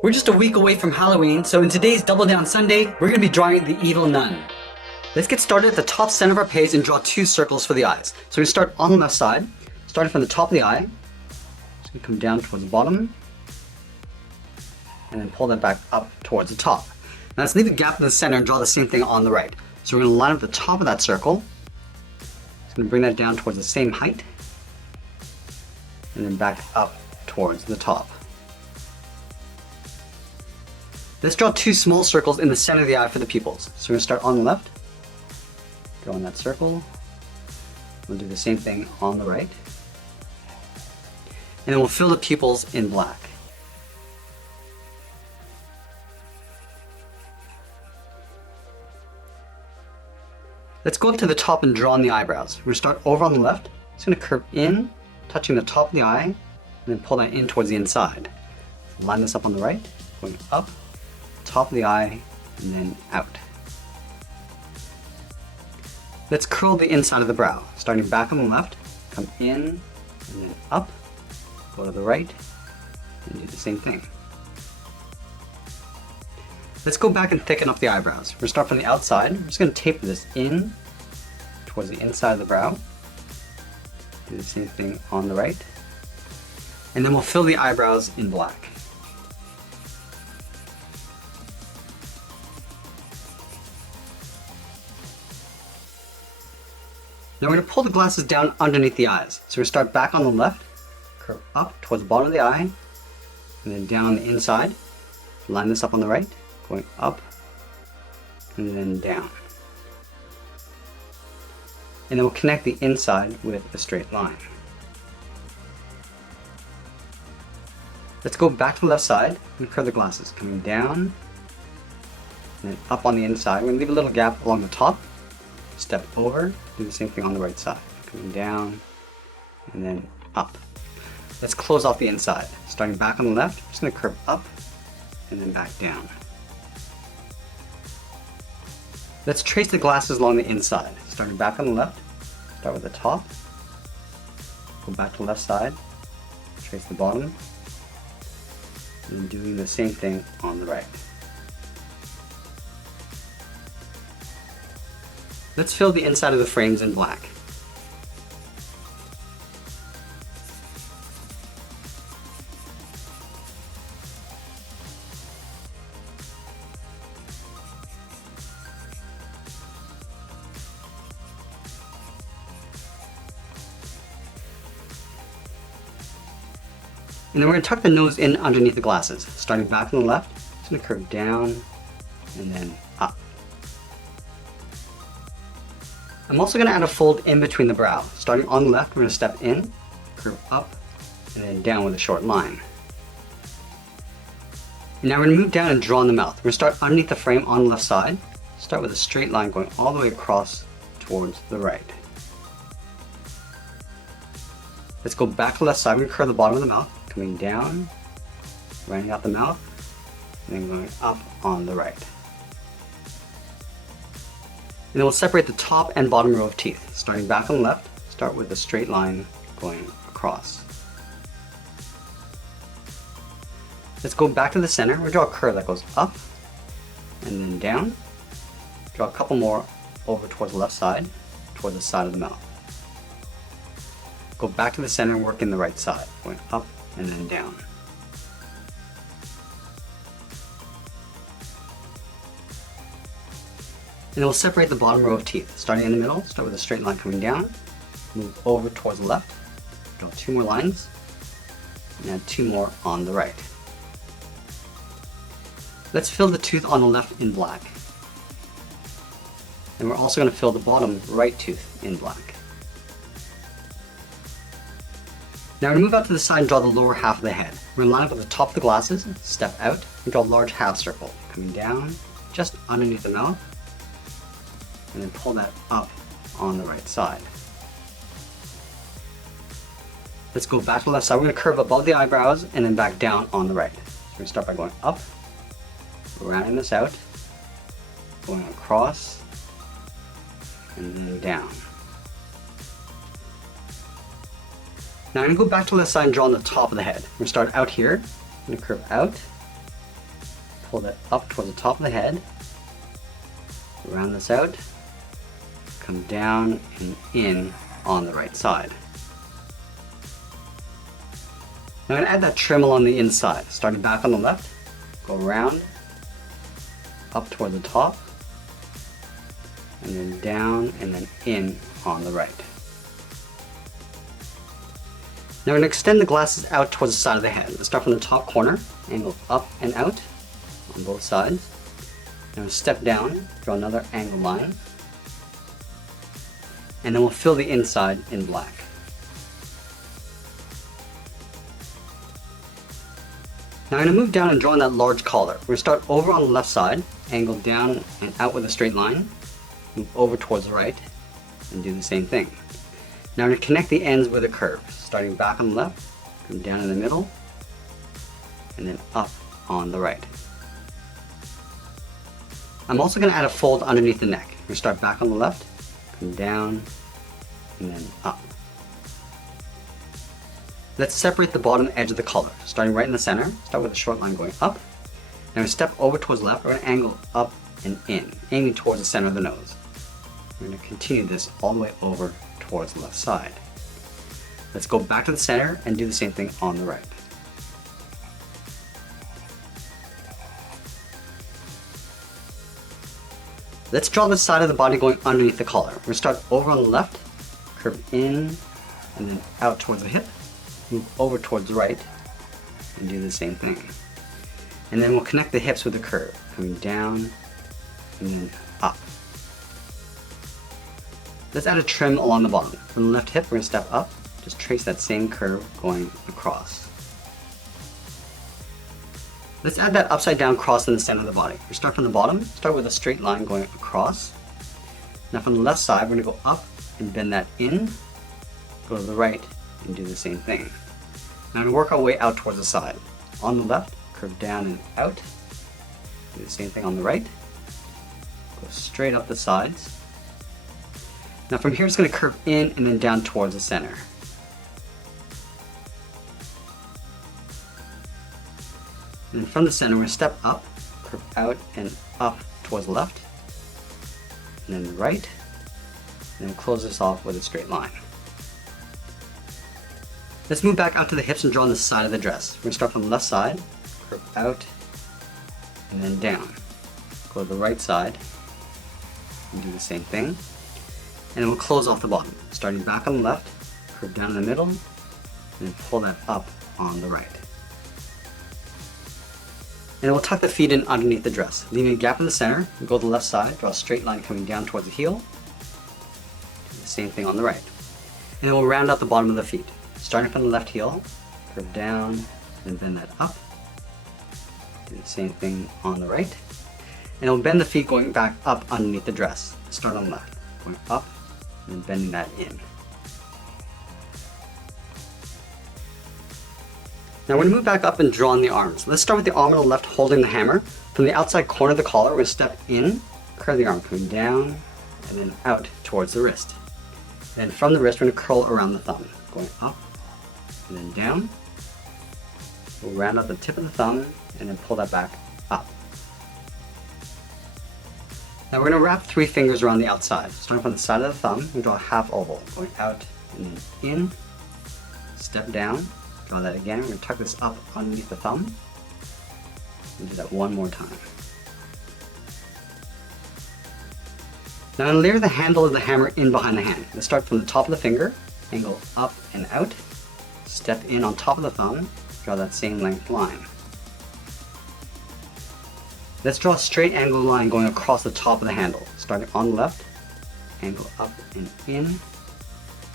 We're just a week away from Halloween, so in today's Double Down Sunday, we're going to be drawing the Evil Nun. Let's get started at the top center of our page and draw two circles for the eyes. So we start on the left side, starting from the top of the eye. Just going to come down towards the bottom, and then pull that back up towards the top. Now let's leave a gap in the center and draw the same thing on the right. So we're going to line up the top of that circle. Just going to bring that down towards the same height, and then back up towards the top. Let's draw two small circles in the center of the eye for the pupils. So we're going to start on the left, draw in that circle. We'll do the same thing on the right. And then we'll fill the pupils in black. Let's go up to the top and draw in the eyebrows. We're going to start over on the left. It's going to curve in, touching the top of the eye, and then pull that in towards the inside. Line this up on the right, going up, top of the eye, and then out. Let's curl the inside of the brow. Starting back on the left, come in, and then up, go to the right, and do the same thing. Let's go back and thicken up the eyebrows. We're going to start from the outside. We're just going to taper this in towards the inside of the brow. Do the same thing on the right. And then we'll fill the eyebrows in black. Now we're going to pull the glasses down underneath the eyes. So we're going to start back on the left, curve up towards the bottom of the eye, and then down on the inside. Line this up on the right, going up, and then down. And then we'll connect the inside with a straight line. Let's go back to the left side and curve the glasses, coming down, and then up on the inside. We're going to leave a little gap along the top. Step over, do the same thing on the right side. Coming down, and then up. Let's close off the inside. Starting back on the left, I'm just going to curve up, and then back down. Let's trace the glasses along the inside. Starting back on the left, start with the top, go back to the left side, trace the bottom, and doing the same thing on the right. Let's fill the inside of the frames in black. And then we're going to tuck the nose in underneath the glasses. Starting back on the left, it's going to curve down and then up. I'm also going to add a fold in between the brow. Starting on the left, we're going to step in, curve up, and then down with a short line. And now we're going to move down and draw in the mouth. We're going to start underneath the frame on the left side. Start with a straight line going all the way across towards the right. Let's go back to the left side. We're going to curve the bottom of the mouth, coming down, rounding out the mouth, and then going up on the right. And then we'll separate the top and bottom row of teeth. Starting back on the left, start with a straight line going across. Let's go back to the center. We'll draw a curve that goes up and then down. Draw a couple more over towards the left side, towards the side of the mouth. Go back to the center and work in the right side, going up and then down. And then we'll separate the bottom row of teeth. Starting in the middle, start with a straight line coming down, move over towards the left, draw two more lines, and add two more on the right. Let's fill the tooth on the left in black. And we're also going to fill the bottom right tooth in black. Now we move out to the side and draw the lower half of the head. We're going to line up at the top of the glasses, step out, and draw a large half circle, coming down just underneath the mouth, and then pull that up on the right side. Let's go back to the left side. We're going to curve above the eyebrows and then back down on the right. So we're going to start by going up, rounding this out, going across, and then down. Now I'm going to go back to the left side and draw on the top of the head. We're going to start out here. I'm going to curve out, pull that up towards the top of the head, round this out, come down and in on the right side. Now I'm going to add that trim along the inside, starting back on the left, go around, up toward the top, and then down and then in on the right. Now we're going to extend the glasses out towards the side of the head. Let's start from the top corner, angle up and out on both sides. Now we'll step down, draw another angle line, and then we'll fill the inside in black. Now I'm going to move down and draw in that large collar. We're going to start over on the left side, angle down and out with a straight line, move over towards the right, and do the same thing. Now I'm going to connect the ends with a curve, starting back on the left, come down in the middle, and then up on the right. I'm also going to add a fold underneath the neck. We're going to start back on the left, come down, and then up. Let's separate the bottom edge of the collar, starting right in the center. Start with a short line going up. Now we step over towards the left, we're going to angle up and in, aiming towards the center of the nose. We're going to continue this all the way over towards the left side. Let's go back to the center and do the same thing on the right. Let's draw the side of the body going underneath the collar. We're going to start over on the left, curve in, and then out towards the hip, move over towards the right, and do the same thing. And then we'll connect the hips with a curve, coming down, and then up. Let's add a trim along the bottom. From the left hip, we're going to step up, just trace that same curve going across. Let's add that upside down cross in the center of the body. We start from the bottom, start with a straight line going across. Now from the left side, we're going to go up and bend that in, go to the right, and do the same thing. Now I'm going to work our way out towards the side. On the left, curve down and out. Do the same thing on the right. Go straight up the sides. Now from here it's going to curve in and then down towards the center. And from the center we're going to step up, curve out and up towards the left, and then the right, and then close this off with a straight line. Let's move back out to the hips and draw on the side of the dress. We're going to start from the left side, curve out, and then down. Go to the right side, and do the same thing. And then we'll close off the bottom. Starting back on the left, curve down in the middle, and then pull that up on the right. And then we'll tuck the feet in underneath the dress, leaving a gap in the center. We'll go to the left side, draw a straight line coming down towards the heel. Do the same thing on the right. And then we'll round out the bottom of the feet. Starting from the left heel, curve down, and bend that up. Do the same thing on the right. And we'll bend the feet going back up underneath the dress. Start on the left, going up, and then bending that in. Now we're going to move back up and draw on the arms. Let's start with the arm on the left holding the hammer. From the outside corner of the collar, we're going to step in, curve the arm, coming down, and then out towards the wrist. Then from the wrist, we're going to curl around the thumb, going up, and then down. We'll round out the tip of the thumb and then pull that back up. Now we're going to wrap 3 fingers around the outside. Starting from the side of the thumb, we draw a half oval, going out and then in, step down, draw that again. We're going to tuck this up underneath the thumb and do that one more time. Now I'm going to layer the handle of the hammer in behind the hand. Let's start from the top of the finger, angle up and out, step in on top of the thumb, draw that same length line. Let's draw a straight angle line going across the top of the handle, starting on the left, angle up and in, and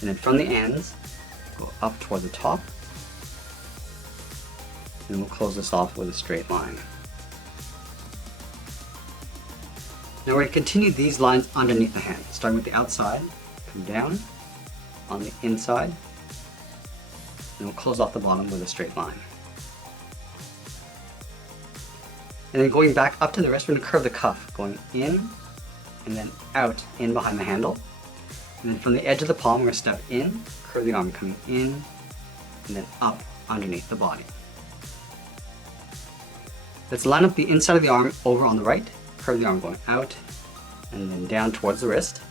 then from the ends, go up toward the top, and we'll close this off with a straight line. Now we're going to continue these lines underneath the hand, starting with the outside, come down, on the inside, and we'll close off the bottom with a straight line. And then going back up to the wrist, we're going to curve the cuff, going in and then out in behind the handle. And then from the edge of the palm, we're going to step in, curve the arm, coming in, and then up underneath the body. Let's line up the inside of the arm over on the right, curve the arm going out, and then down towards the wrist.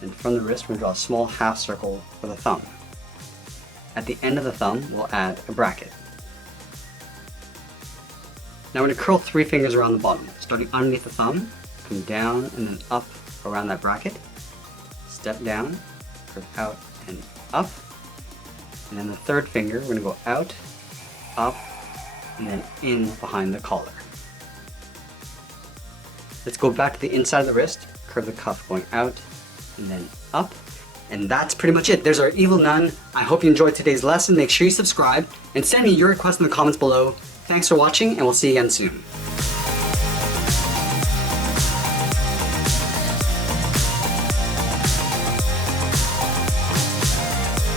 And from the wrist, we'll draw a small half circle for the thumb. At the end of the thumb, we'll add a bracket. Now we're going to curl 3 fingers around the bottom, starting underneath the thumb, come down and then up around that bracket, step down, curve out and up, and then the 3rd finger, we're going to go out, up, and then in behind the collar. Let's go back to the inside of the wrist, curve the cuff going out, and then up. And that's pretty much it. There's our evil nun. I hope you enjoyed today's lesson. Make sure you subscribe and send me your requests in the comments below. Thanks for watching, and we'll see you again soon.